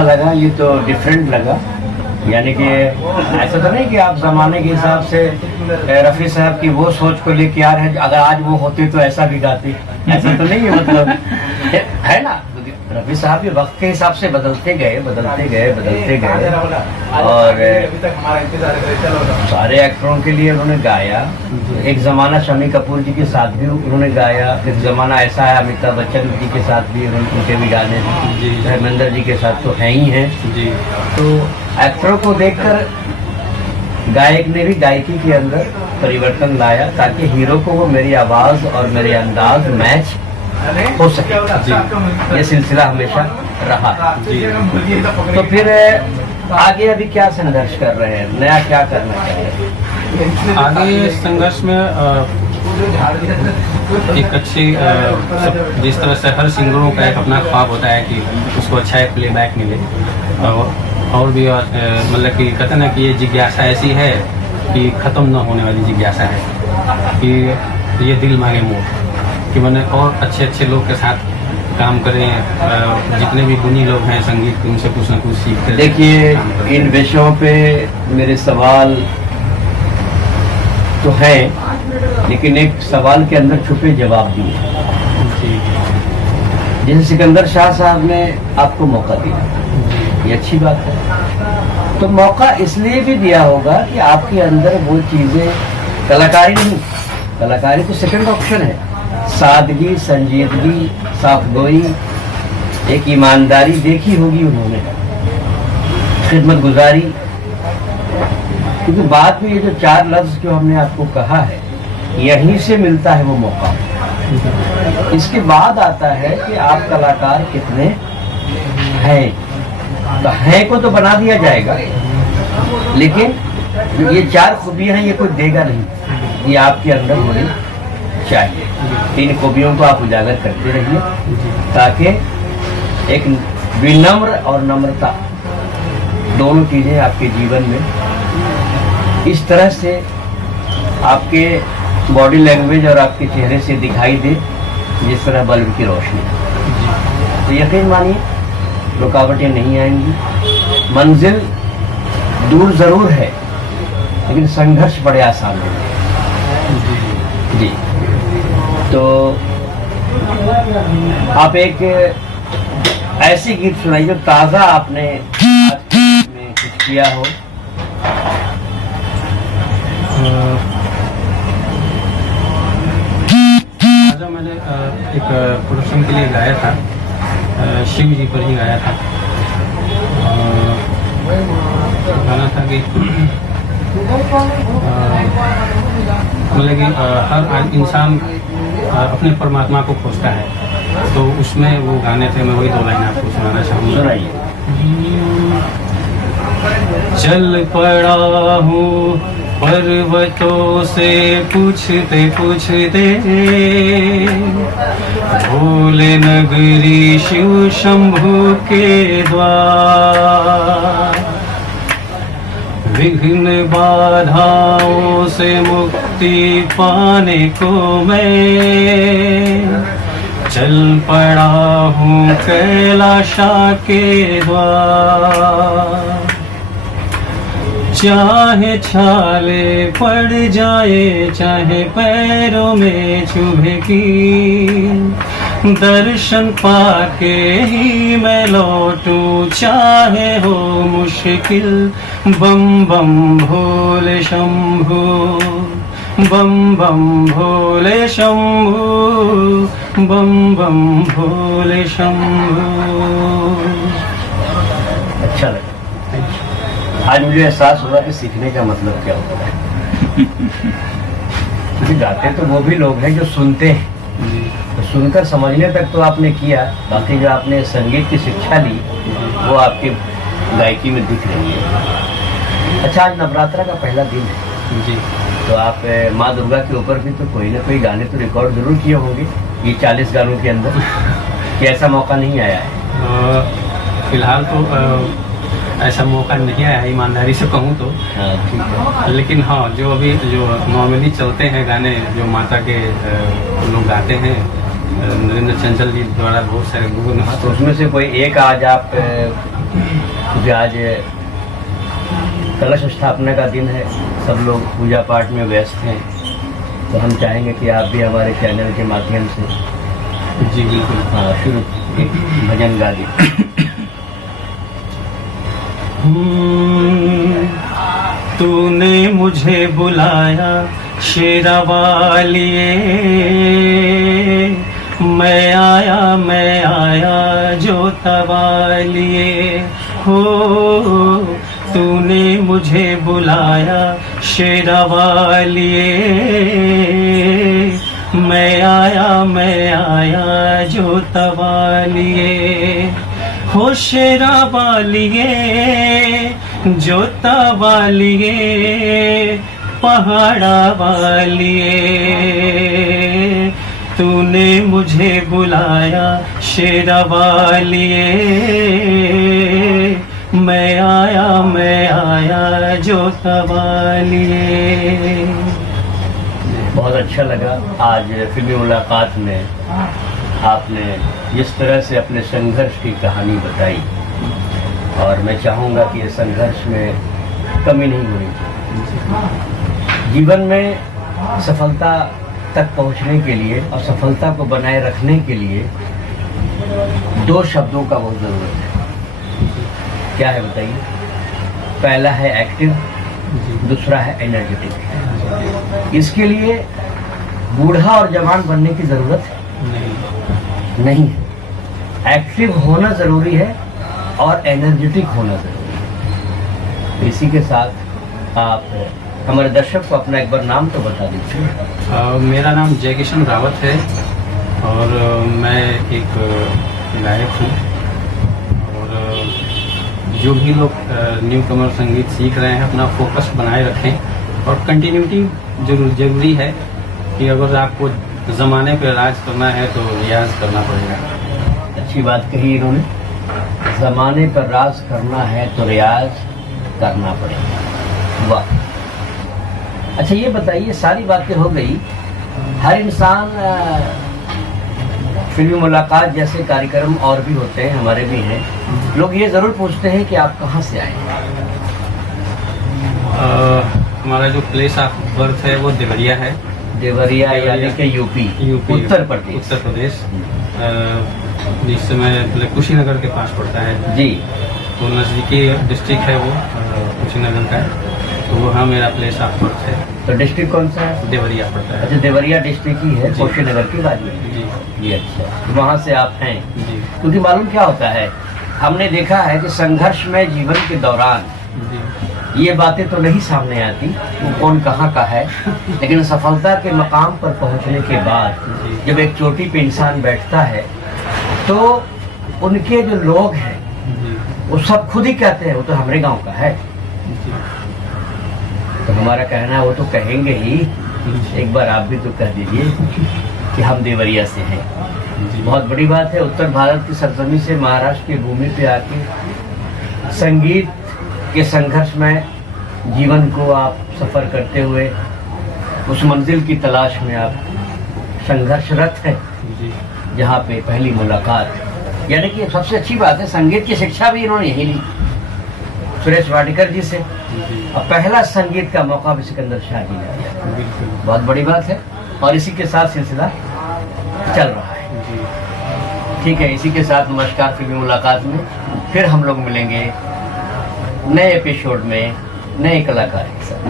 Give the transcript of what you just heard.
अच्छा लगा, ये तो डिफरेंट लगा। यानी कि ऐसा तो नहीं कि आप जमाने के हिसाब से रफ़ी साहब की वो सोच को लेके आ रहे हैं, अगर आज वो होते तो ऐसा भी गाते, ऐसा तो नहीं है। मतलब है ना, रफ़ी साहब भी वक्त के हिसाब से बदलते गए और सारे एक्टरों के लिए उन्होंने गाया। एक ज़माना शम्मी कपूर जी के साथ भी उन्होंने गाया, एक ज़माना ऐसा है अमिताभ बच्चन जी के साथ भी उनके भी गाने, धर्मेंद्र जी के साथ तो हैं ही हैं जी। तो एक्टरों को देखकर गायक ने भी गायकी के अंदर परिवर्तन लाया ताकि हीरो को वो मेरी आवाज़ और मेरे अंदाज मैच हो सके जी। ये सिलसिला हमेशा रहा जी। तो फिर आगे अभी क्या संघर्ष कर रहे हैं, नया क्या करना चाह रहे हैं? आगे संघर्ष में एक अच्छी जिस तरह से हर सिंगरों का एक अपना ख्वाब होता है कि उसको अच्छा एक प्लेबैक मिले, और भी मतलब कि कहते ना कि ये जिज्ञासा ऐसी है कि ख़त्म न होने वाली जिज्ञासा है कि ये दिल मांगे मोह कि मैंने और अच्छे लोग के साथ काम करें, जितने भी गुणी लोग हैं संगीत उनसे कुछ न कुछ सीखते। देखिए, इन विषयों पे मेरे सवाल तो हैं, लेकिन एक सवाल के अंदर छुपे जवाब भी हैं। जैसे सिकंदर शाह साहब ने आपको मौका दिया, ये अच्छी बात है। तो मौका इसलिए भी दिया होगा कि आपके अंदर वो चीज़ें, कलाकारी नहीं, कलाकारी तो सेकंड ऑप्शन है, सादगी, संजीदगी, साफगोई, एक ईमानदारी देखी होगी उन्होंने, खिदमत गुजारी। क्योंकि बाद में ये जो 4 लफ्ज़ जो हमने आपको कहा है, यहीं से मिलता है वो मौका। इसके बाद आता है कि आप कलाकार कितने हैं, तो हैं को तो बना दिया जाएगा, लेकिन ये 4 खूबियां हैं, ये कोई देगा नहीं, ये आपके अंदर होनी चाहिए। इन खूबियों को आप उजागर करते रहिए ताकि एक विनम्र और नम्रता दोनों चीज़ें आपके जीवन में इस तरह से आपके बॉडी लैंग्वेज और आपके चेहरे से दिखाई दे जिस तरह बल्ब की रोशनी। तो यकीन मानिए रुकावटें नहीं आएंगी, मंजिल दूर ज़रूर है लेकिन संघर्ष बड़े आसान है जी। तो आप एक ऐसी गीत सुनाइए जो ताज़ा आपने आज में कुछ किया हो। ताज़ा मैंने एक प्रोडक्शन के लिए गाया था, शिव जी पर ही गाया था। गाना था कि मतलब कि हर इंसान अपने परमात्मा को खोजता है, तो उसमें वो गाने थे, मैं वही 2 लाइन आपको सुनाना चाहूँगा। चल पड़ा हूँ पर्वतों से पूछते पूछते, भोले नगरी शिव शंभू के द्वार, विघ्न बाधाओं से मुक्ति पाने को मैं चल पड़ा हूँ कैलाशा के द्वार। चाहे छाले पड़ जाए, चाहे पैरों में चुभेगी, दर्शन पाके ही मैं लौटूं, चाहे हो मुश्किल। बम बम भोले शंभू, बम बम भोले शंभू, बम बम भोले शंभू। अच्छा लगा। आज मुझे एहसास हुआ कि सीखने का मतलब क्या होता है। क्योंकि गाते तो वो भी लोग हैं जो सुनते हैं, तो सुनकर समझने तक तो आपने किया, बाकी जो आपने संगीत की शिक्षा ली वो आपकी गायकी में दिख रही है। अच्छा, आज नवरात्रा का पहला दिन है जी, तो आप माँ दुर्गा के ऊपर भी तो कोई ना कोई गाने तो रिकॉर्ड जरूर किए होंगे ये 40 गानों के अंदर, कि ऐसा मौका नहीं आया है? फिलहाल तो ऐसा मौका नहीं आया, ईमानदारी से कहूँ तो। लेकिन हाँ, जो अभी जो नॉर्मली चलते हैं गाने, जो माता के लोग गाते हैं, नरेंद्र चंचल जी द्वारा बहुत सारे गुण, तो उसमें से कोई एक आज आप क्योंकि आज कलश स्थापना का दिन है, सब लोग पूजा पाठ में व्यस्त हैं, तो हम चाहेंगे कि आप भी हमारे चैनल के माध्यम से जी बिल्कुल। हाँ शुरू एक भजन गा दी। तूने मुझे बुलाया शेरा वालिए, मैं आया जोता वालिए हो। तूने मुझे बुलाया शेरा वालिए, मैं आया जोता वालिए हो। शेरा वालिए जोता वालिए पहाड़ा वालिए, तूने मुझे बुलाया शेरा वालिए, मैं आया जोता वालिए। बहुत अच्छा लगा आज फिल्मी मुलाकात में आपने जिस तरह से अपने संघर्ष की कहानी बताई, और मैं चाहूँगा कि इस संघर्ष में कमी नहीं होनी चाहिए। जीवन में सफलता तक पहुँचने के लिए और सफलता को बनाए रखने के लिए दो शब्दों का बहुत ज़रूरत है। क्या है बताइए? पहला है एक्टिव, दूसरा है एनर्जेटिक। इसके लिए बूढ़ा और जवान बनने की ज़रूरत नहीं है। एक्टिव होना ज़रूरी है और एनर्जेटिक होना ज़रूरी है। इसी के साथ आप हमारे दर्शक को अपना एक बार नाम तो बता दीजिए। मेरा नाम जय किशन रावत है और मैं एक गायक हूँ। और जो भी लोग न्यू कमर संगीत सीख रहे हैं अपना फोकस बनाए रखें और कंटिन्यूटी जरूरी है कि अगर आपको ज़माने पर राज करना है तो रियाज करना पड़ेगा। अच्छी बात कही इन्होंने, ज़माने पर राज करना है तो रियाज करना पड़ेगा। वाह। अच्छा ये बताइए, सारी बातें हो गई, हर इंसान फिल्मी मुलाकात जैसे कार्यक्रम और भी होते हैं, हमारे भी हैं, लोग ये ज़रूर पूछते हैं कि आप कहाँ से आए हैं? हमारा जो प्लेस ऑफ बर्थ है वो देवरिया है। देवरिया यानी कि यूपी उत्तर प्रदेश जिस समय कुशीनगर के पास पड़ता है जी। तो नज़दीकी डिस्ट्रिक्ट है वो कुशीनगर का है, तो वहाँ मेरा प्लेस ऑफ बर्थ है। तो डिस्ट्रिक्ट कौन सा है? देवरिया पड़ता है। अच्छा, देवरिया डिस्ट्रिक्ट ही है, कुशीनगर की बात में जी जी। अच्छा, तो वहाँ से आप हैं जी। क्योंकि मालूम क्या होता है, हमने देखा है कि संघर्ष में जीवन के दौरान जी ये बातें तो नहीं सामने आती वो कौन कहाँ का है, लेकिन सफलता के मकाम पर पहुँचने के बाद जब एक चोटी पे इंसान बैठता है तो उनके जो लोग हैं वो सब खुद ही कहते हैं वो तो हमारे गांव का है। तो हमारा कहना है वो तो कहेंगे ही, एक बार आप भी तो कह दीजिए कि हम देवरिया से हैं। बहुत बड़ी बात है, उत्तर भारत की सरजमी से महाराष्ट्र की भूमि पे आके संगीत के संघर्ष में जीवन को आप सफ़र करते हुए उस मंजिल की तलाश में आप संघर्षरत हैं, जहाँ पे पहली मुलाकात, यानी कि सबसे अच्छी बात है संगीत की शिक्षा भी इन्होंने यही ली सुरेश वाडकर जी से, और पहला संगीत का मौका भी सिकंदर शाह जी ने दिया। बहुत बड़ी बात है और इसी के साथ सिलसिला चल रहा है। ठीक है, इसी के साथ नमस्कार फिल्मी मुलाकात में फिर हम लोग मिलेंगे नए एपिसोड में नए कलाकार के साथ।